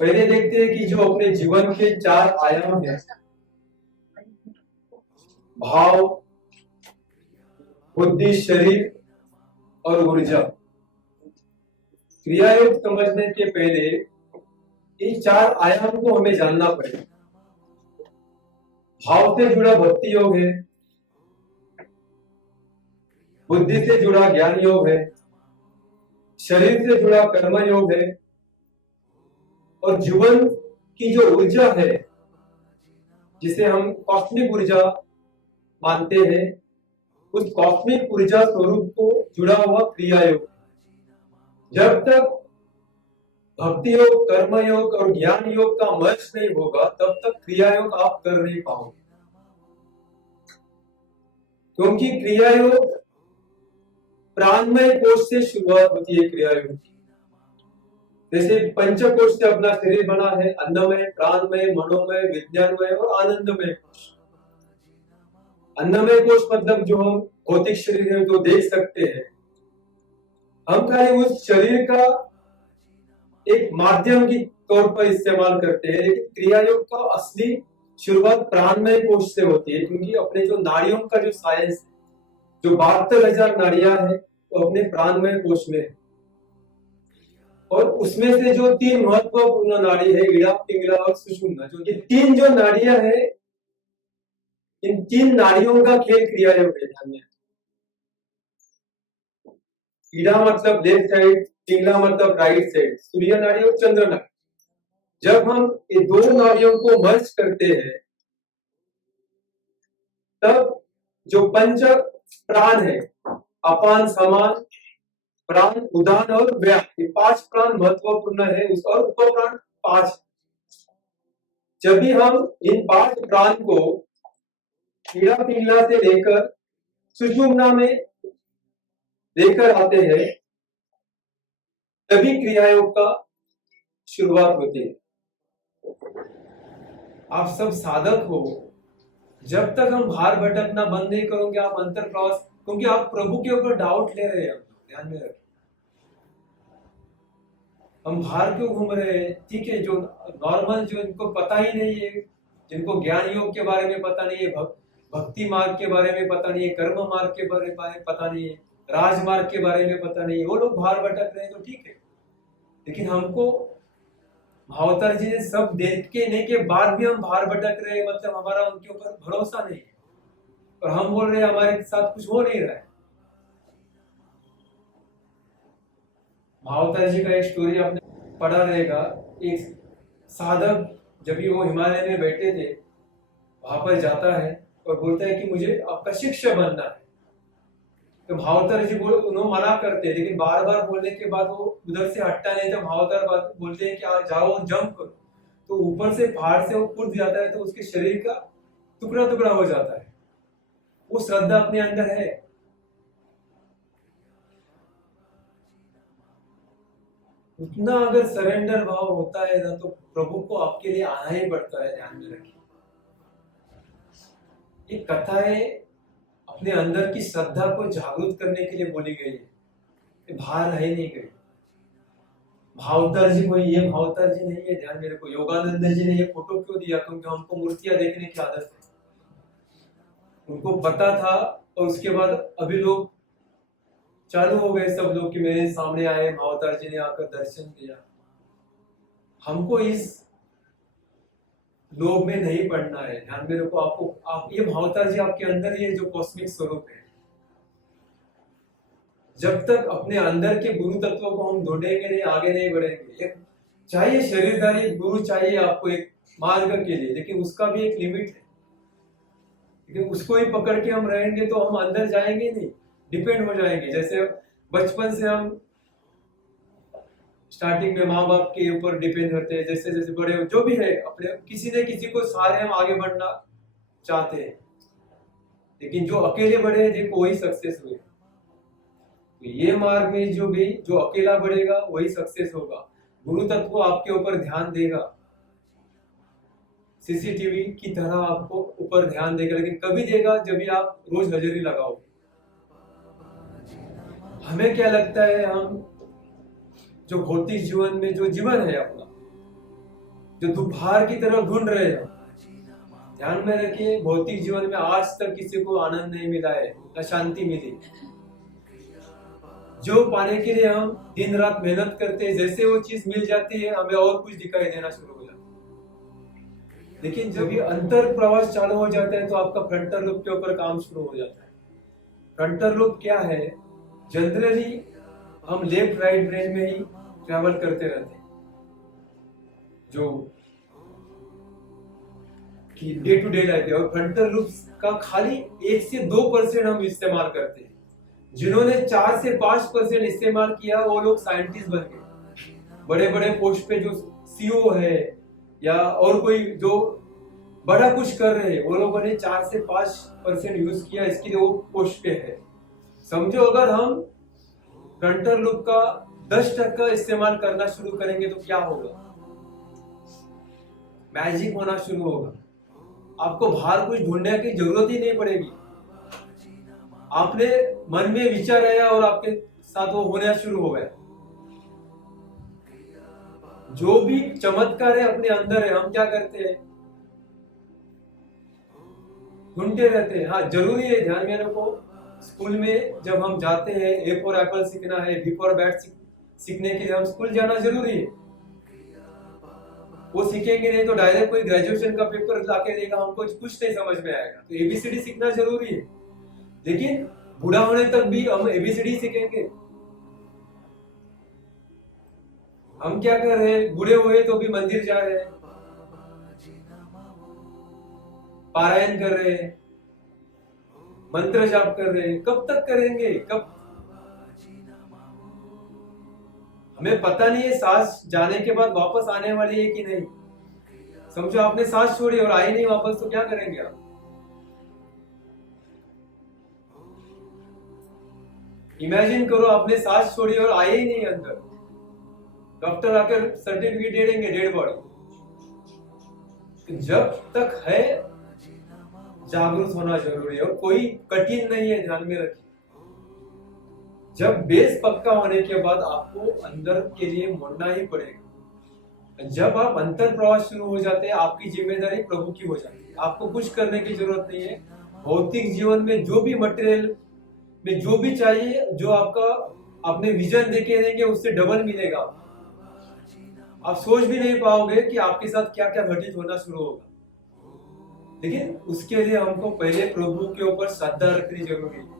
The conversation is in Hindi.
पहले देखते हैं कि जो अपने जीवन के चार आयाम हैं, भाव, बुद्धि, शरीर और ऊर्जा। क्रिया योग समझने के पहले इन चार आयाम को हमें जानना पड़ेगा। भाव से जुड़ा भक्ति योग है, बुद्धि से जुड़ा ज्ञान योग है, शरीर से जुड़ा कर्म योग है और जीवन की जो ऊर्जा है, जिसे हम कॉस्मिक ऊर्जा मानते हैं, उस कॉस्मिक ऊर्जा स्वरूप को जुड़ा हुआ क्रिया योग। जब तक भक्ति योग, कर्म योग और ज्ञान योग का मर्ज नहीं होगा, तब तक क्रिया योग आप कर नहीं पाओगे। क्योंकि क्रिया योग प्राणमय कोश से शुरुआत होती है। क्रिया योग की जैसे पंचकोश से अपना शरीर बना है, अन्नमय, प्राणमय, मनोमय, विज्ञानमय और आनंदमय कोश। अन्नमय कोश मतलब जो हम भौतिक शरीर है जो देख सकते हैं, हम खाली उस शरीर का एक माध्यम की तौर पर इस्तेमाल करते हैं। लेकिन क्रिया योग का असली शुरुआत प्राणमय कोश से होती है, क्योंकि अपने जो नाड़ियों का जो साइंस, जो 72,000 नाड़ियां है, वो अपने प्राणमय कोश में है। और उसमें से जो तीन महत्वपूर्ण नाड़ी है, इड़ा, पिंगला और सुषुम्ना, जो ये तीन जो नाड़ियां है, इन तीन नाड़ियों का खेल क्रिया योग है। ध्यान में, इड़ा मतलब लेफ्ट साइड, पिंगला मतलब राइट साइड, सूर्य नाड़ी और चंद्र नाड़ी। जब हम ये दो नाड़ियों को मर्ज करते हैं, तब जो पंच प्राण है, अपान, समान, प्राण, उदान और व्यान, ये पांच प्राण महत्वपूर्ण है। और उप प्राण पांच। जब भी हम इन पांच प्राण को कीड़ा पिंगला से लेकर सुषुम्ना में लेकर आते हैं, तभी क्रिया योग का शुरुआत होती है। आप सब साधक हो, जब तक हम भार भटकना बंद नहीं करोगे, आप अंतर प्रवास, क्योंकि आप प्रभु के ऊपर डाउट ले रहे हैं। ध्यान में रखें, हम बाहर क्यों घूम रहे हैं? ठीक है, जो नॉर्मल, जो इनको पता ही नहीं है, जिनको ज्ञान योग के बारे में पता नहीं है, भक्ति मार्ग के बारे में पता नहीं है, कर्म मार्ग के बारे में पता नहीं है, राजमार्ग के बारे में पता नहीं है, वो लोग बाहर भटक रहे हैं तो ठीक है। लेकिन हमको भावतर जी ने सब देखने के बाद भी हम बाहर भटक रहे हैं, मतलब हमारा उनके ऊपर भरोसा नहीं है और हम बोल रहे हैं हमारे साथ कुछ हो नहीं रहा है। भावतर जी का एक स्टोरी आपने पढ़ा रहेगा। एक साधक जब भी वो हिमालय में बैठे थे, वहां पर जाता है और बोलता है कि मुझे आपका शिष्य बनना है। तो भावतर जी उन्होंने मना करते हैं, लेकिन बार बार बोलने के बाद वो उधर से हटता नहीं। तो भावतर बोलते हैं कि आप जाओ, जंप करो। तो ऊपर से पहाड़ से वो कूद जाता है, तो उसके शरीर का टुकड़ा टुकड़ा हो जाता है। वो श्रद्धा अपने अंदर है। उतना अगर सरेंडर भाव होता है ना, तो प्रभु को आपके लिए आना ही पड़ता है। ध्यान में रखिए, ये कथाएं अपने अंदर की श्रद्धा को जागृत करने के लिए बोली गई है, बाहर है नहीं गई। भावतर जी कोई ये भावतर जी नहीं है। ध्यान मेरे को योगानंद जी ने ये फोटो क्यों दिया? क्योंकि हमको मूर्तियां देखने की आदत है, उनको पता था। और उसके बाद अभी लोग चालू हो गए, सब लोग कि मेरे सामने आए, भावतर जी ने आकर दर्शन दिया। हमको इस लोभ में नहीं पड़ना है। ध्यान मेरे को, आपको आप ये भावतर जी आपके अंदर, ये जो कॉस्मिक स्वरूप है, जब तक अपने अंदर के गुरु तत्वों को हम ढूंढेंगे नहीं, आगे नहीं बढ़ेंगे। चाहिए शरीरधारी गुरु चाहिए आपको एक मार्ग के लिए, लेकिन उसका भी एक लिमिट है। लेकिन उसको ही पकड़ के हम रहेंगे तो हम अंदर जाएंगे नहीं, डिपेंड हो जाएंगे। जैसे बचपन से हम स्टार्टिंग में माँ बाप के ऊपर डिपेंड करते हैं, जैसे जैसे बड़े जो भी है, अपने किसी न किसी को सहारे हम आगे बढ़ना चाहते हैं। लेकिन जो अकेले बढ़े हैं, देखो वही सक्सेस हुए। तो ये मार्ग में जो अकेला बढ़ेगा वही सक्सेस होगा। गुरु तत्व आपके ऊपर ध्यान देगा, सीसीटीवी की तरह आपको ऊपर ध्यान देगा, लेकिन कभी देगा जब भी आप रोज हाजिरी लगाओगे। हमें क्या लगता है, हम जो भौतिक जीवन में जो जीवन है अपना, जो दोपहर की तरफ ढूंढ रहे हैं। ध्यान में रखिए, भौतिक जीवन में आज तक किसी को आनंद नहीं मिला है, न शांति मिली। जो पाने के लिए हम दिन रात मेहनत करते हैं, जैसे वो चीज मिल जाती है हमें और कुछ दिखाई देना शुरू हो जाता है। लेकिन जब ये अंतर प्रवास चालू हो जाता है तो आपका फ्रंटल लोब के ऊपर काम शुरू हो जाता है। फ्रंटल लोब क्या है? जनरली हम लेफ्ट राइट ब्रेन में ही ट्रैवल करते रहते हैं, जो कि डे टू डे लाइफ है। और फ्रंटल लोब का खाली 1 से 2% हम इस्तेमाल करते हैं। जिन्होंने 4 से 5% इस्तेमाल किया वो लोग साइंटिस्ट बन गए, बड़े बड़े पोस्ट पे जो सीईओ है या और कोई जो बड़ा कुछ कर रहे हैं, वो लोगों ने 4 से 5% यूज किया, इसके लिए वो पोस्ट पे है। समझो अगर हम फ्रंटल लोब का 10% इस्तेमाल करना शुरू करेंगे तो क्या होगा? मैजिक होना शुरू होगा। आपको बाहर कुछ ढूंढने की जरूरत ही नहीं पड़ेगी। आपने मन में विचार आया और आपके साथ वो होना शुरू हो गया। जो भी चमत्कार है अपने अंदर है, हम क्या करते हैं? ढूंढते रहते हैं। हाँ, जरूरी है, ध्यान में रखो, स्कूल में जब हम जाते हैं, ए फॉर एप्पल सीखना है, बी फॉर बैट सीखने के लिए हम स्कूल जाना जरूरी है। वो सीखेंगे नहीं तो डायरेक्ट कोई ग्रेजुएशन का पेपर लाके देगा, हमको कुछ नहीं समझ में आएगा। तो एबीसीडी सीखना जरूरी है, लेकिन बूढ़ा होने तक भी हम एबीसीडी सीखेंगे। हम क्या कर रहे हैं? बूढ़े हुए तो भी मंदिर जा रहे हैं, पारायण कर रहे हैं, मंत्र जाप कर रहे हैं। कब तक करेंगे? कब? हमें पता नहीं है सांस जाने के बाद वापस आने वाली है कि नहीं। समझो आपने सांस छोड़ी और आई नहीं वापस, तो क्या करेंगे आप? इमेजिन करो आपने सांस छोड़ी और आई ही नहीं अंदर, डॉक्टर आकर सर्टिफिकेट दे देंगे डेड बॉडी। जब तक है जागरूक होना जरूरी है, और कोई कठिन नहीं है, ध्यान में रखिए। जब बेस पक्का होने के बाद आपको अंदर के लिए मुड़ना ही पड़ेगा। जब आप अंतर प्रवास शुरू हो जाते हैं, आपकी जिम्मेदारी प्रभु की हो जाती है। आपको कुछ करने की जरूरत नहीं है। भौतिक जीवन में जो भी मटेरियल में जो भी चाहिए, जो आपका अपने विजन देके देंगे, उससे डबल मिलेगा। आप सोच भी नहीं पाओगे कि आपके साथ क्या क्या घटित होना शुरू होगा। लेकिन उसके लिए हमको पहले प्रभु के ऊपर श्रद्धा रखनी जरूरी है।